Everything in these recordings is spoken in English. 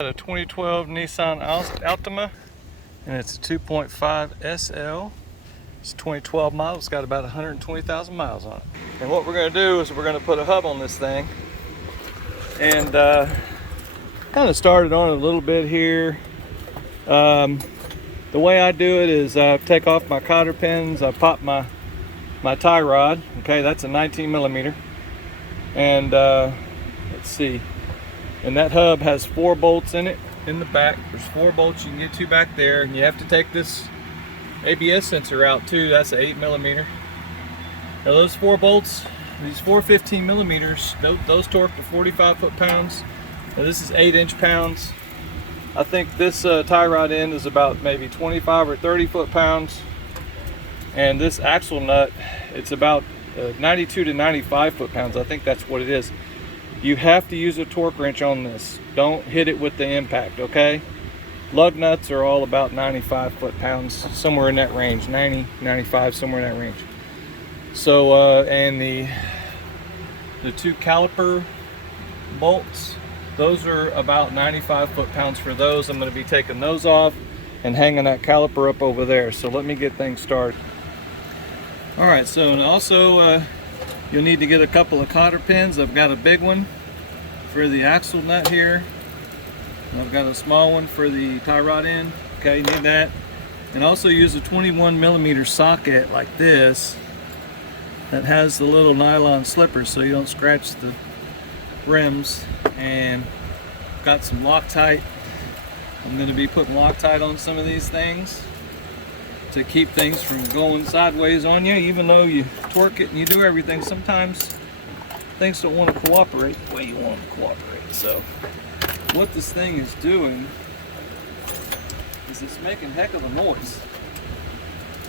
A 2012 Nissan Altima, and it's a 2.5 SL. It's 2012 model. It's got about 120,000 miles on it. And what we're going to do is we're going to put a hub on this thing, and kind of started on it a little bit here. The way I do it is I take off my cotter pins, I pop my tie rod. Okay, that's a 19 millimeter, and let's see. And that hub has 4 bolts in it in the back. There's 4 bolts. You can get 2 back there, and you have to take this ABS sensor out too. That's an 8 millimeter. Now those 4 bolts, these 4 15 millimeters, those torque to 45 foot-pounds. Now this is 8 inch-pounds. I think this tie rod end is about maybe 25 or 30 foot-pounds, and this axle nut, it's about 92 to 95 foot-pounds. I think that's what it is. You have to use a torque wrench on this. Don't hit it with the impact, okay? Lug nuts are all about 95 foot-pounds, somewhere in that range, 90, 95, somewhere in that range. So, and the 2 caliper bolts, those are about 95 foot-pounds for those. I'm going to be taking those off and hanging that caliper up over there. So let me get things started. All right, so and also, you'll need to get a couple of cotter pins. I've got a big one for the axle nut here. I've got a small one for the tie rod end. Okay, you need that. And also use a 21 millimeter socket like this that has the little nylon slippers so you don't scratch the rims. And got some Loctite. I'm going to be putting Loctite on some of these things to keep things from going sideways on you. Even though you torque it and you do everything, sometimes things don't want to cooperate the way you want them to cooperate. So what this thing is doing is it's making heck of a noise,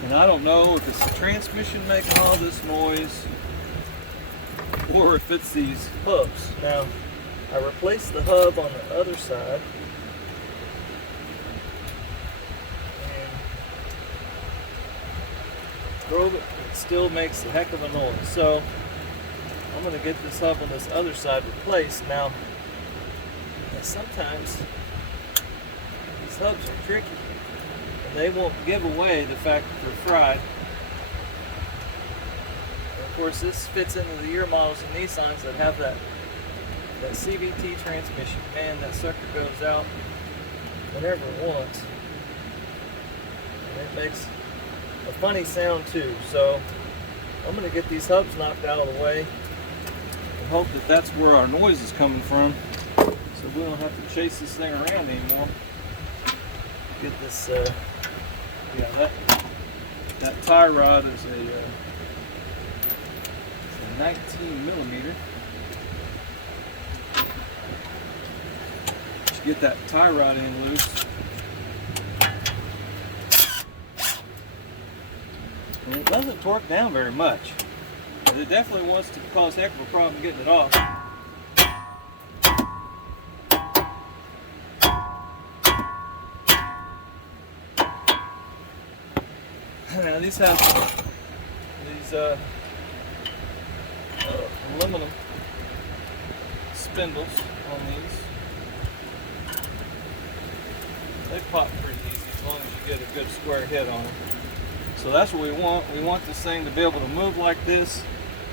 and I don't know if it's the transmission making all this noise or if it's these hubs. Now I replaced the hub on the other side, drove it, it still makes a heck of a noise. So I'm going to get this hub on this other side replaced. Now, sometimes these hubs are tricky, and they won't give away the fact that they're fried. And of course, this fits into the year models of Nissans that have that CVT transmission. Man, that sucker goes out whenever it wants, and it makes a funny sound too. So I'm going to get these hubs knocked out of the way and hope that that's where our noise is coming from, so we don't have to chase this thing around anymore. Get this yeah, that tie rod is a 19 millimeter. Just get that tie rod end loose. And it doesn't torque down very much, but it definitely wants to cause heck of a problem getting it off. Now these have these aluminum spindles on these. They pop pretty easy as long as you get a good square hit on them. So that's what we want. We want this thing to be able to move like this.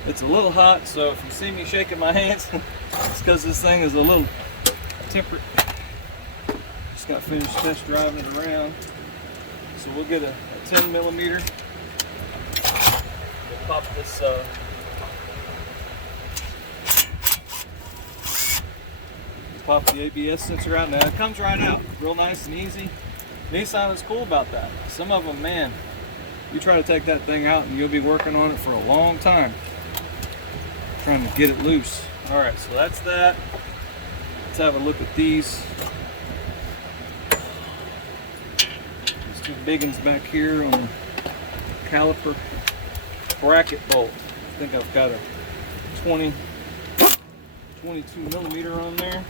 It's a little hot, so if you see me shaking my hands, it's because this thing is a little tempered. Just got finished test driving it around. So we'll get a 10 millimeter. We'll pop this pop the ABS sensor out. Now it comes right out, real nice and easy. Nissan is cool about that. Some of them, man, you try to take that thing out and you'll be working on it for a long time trying to get it loose. All right, so that's that. Let's have a look at these. These 2 big ones back here on the caliper bracket bolt. I think I've got a 22 millimeter on there.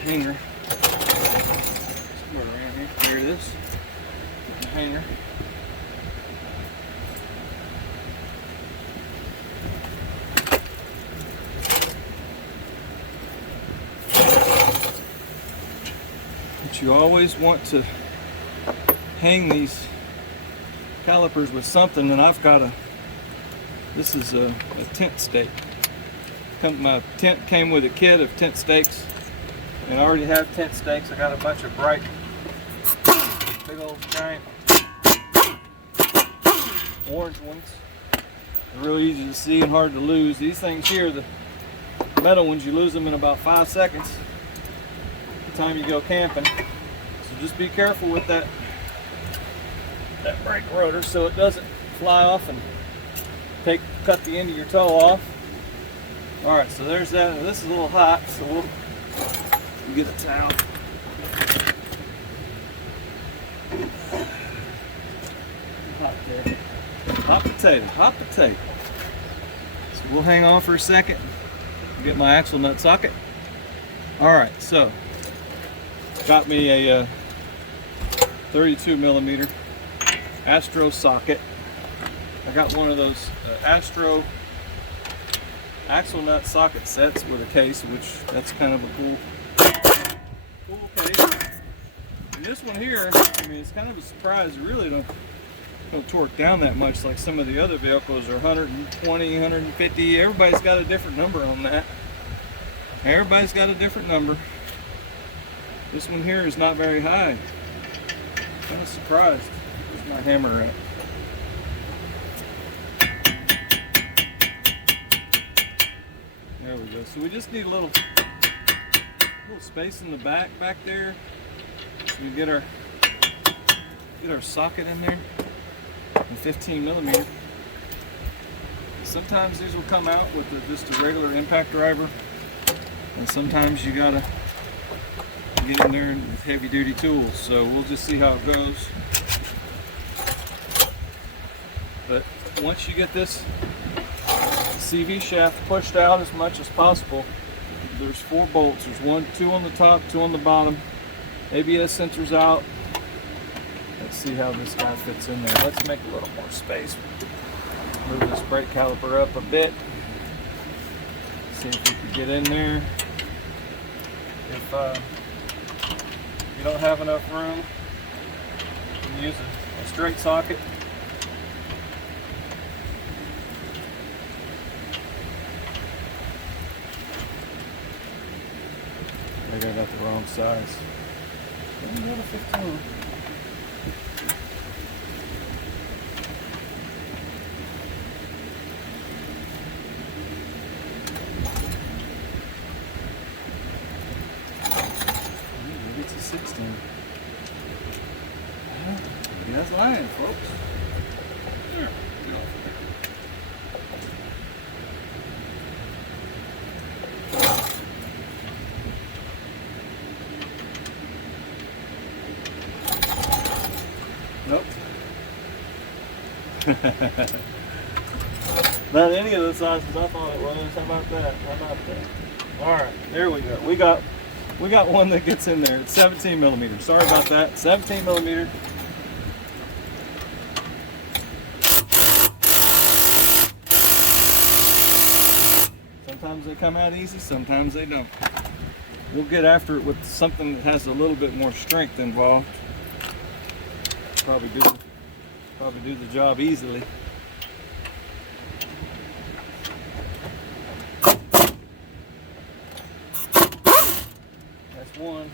Hanger somewhere around here. There it is. The hanger. but you always want to hang these calipers with something, and I've got this is a tent stake. My tent came with a kit of tent stakes, and I already have tent stakes. I got a bunch of bright, big old giant orange ones. They're really easy to see and hard to lose. These things here, the metal ones, you lose them in about 5 seconds the time you go camping. So just be careful with that brake rotor so it doesn't fly off and cut the end of your toe off. All right, so there's that. Now, this is a little hot, so we'll get a towel. Hot there. Hot potato, hot potato. So we'll hang on for a second. Get my axle nut socket. All right, so got me a 32 millimeter Astro socket. I got one of those Astro axle nut socket sets with a case, which that's kind of a cool case. And this one here, I mean, it's kind of a surprise. You really don't torque down that much like some of the other vehicles are 120, 150. Everybody's got a different number on that. Everybody's got a different number. This one here is not very high. Kind of surprised. Where's my hammer at? There we go. So we just need a little space in the back there, so we get our socket in there. 15 millimeter. Sometimes these will come out with just a regular impact driver, and sometimes you gotta get in there with heavy duty tools. So we'll just see how it goes. But once you get this CV shaft pushed out as much as possible, there's 4 bolts. There's 2 on the top, 2 on the bottom. ABS sensors out. Let's see how this guy fits in there. Let's make a little more space. Move this brake caliper up a bit. See if we can get in there. If you don't have enough room, you can use a straight socket. Maybe I got the wrong size. Maybe got a 15. It's a 16. Yeah, that's lying, folks. There we go. Nope. Not any of the sizes I thought it was. How about that? How about that? All right, there we go. We got one that gets in there. It's 17 millimeters. Sorry about that. 17 millimeter. Sometimes they come out easy, sometimes they don't. We'll get after it with something that has a little bit more strength involved. Probably do the job easily. That's one.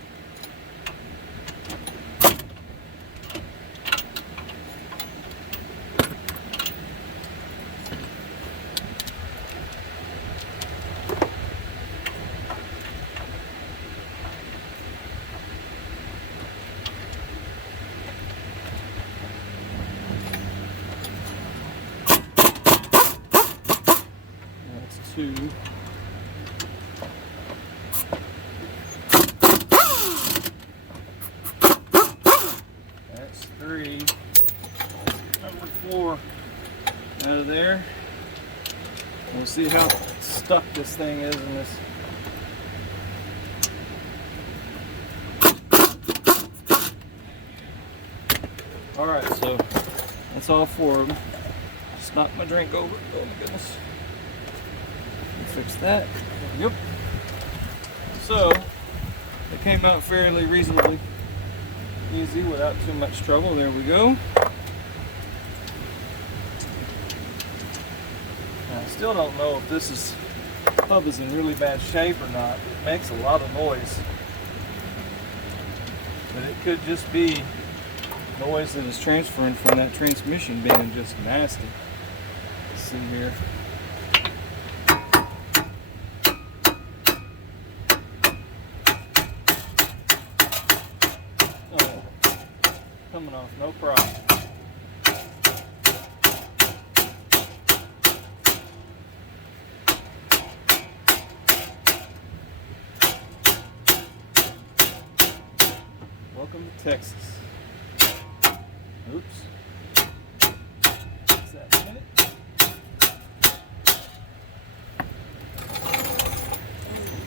Two. That's 3. Number 4 out of there. We'll see how stuck this thing is in this. All right, so that's all 4 of them. Just knocked my drink over. Oh my goodness. Fix that. Yep. So they came out fairly reasonably. easy without too much trouble. There we go. Now, I still don't know if this hub is in really bad shape or not. It makes a lot of noise. But it could just be noise that is transferring from that transmission being just nasty. Let's see here. Oh, coming off, no problem. Welcome to Texas.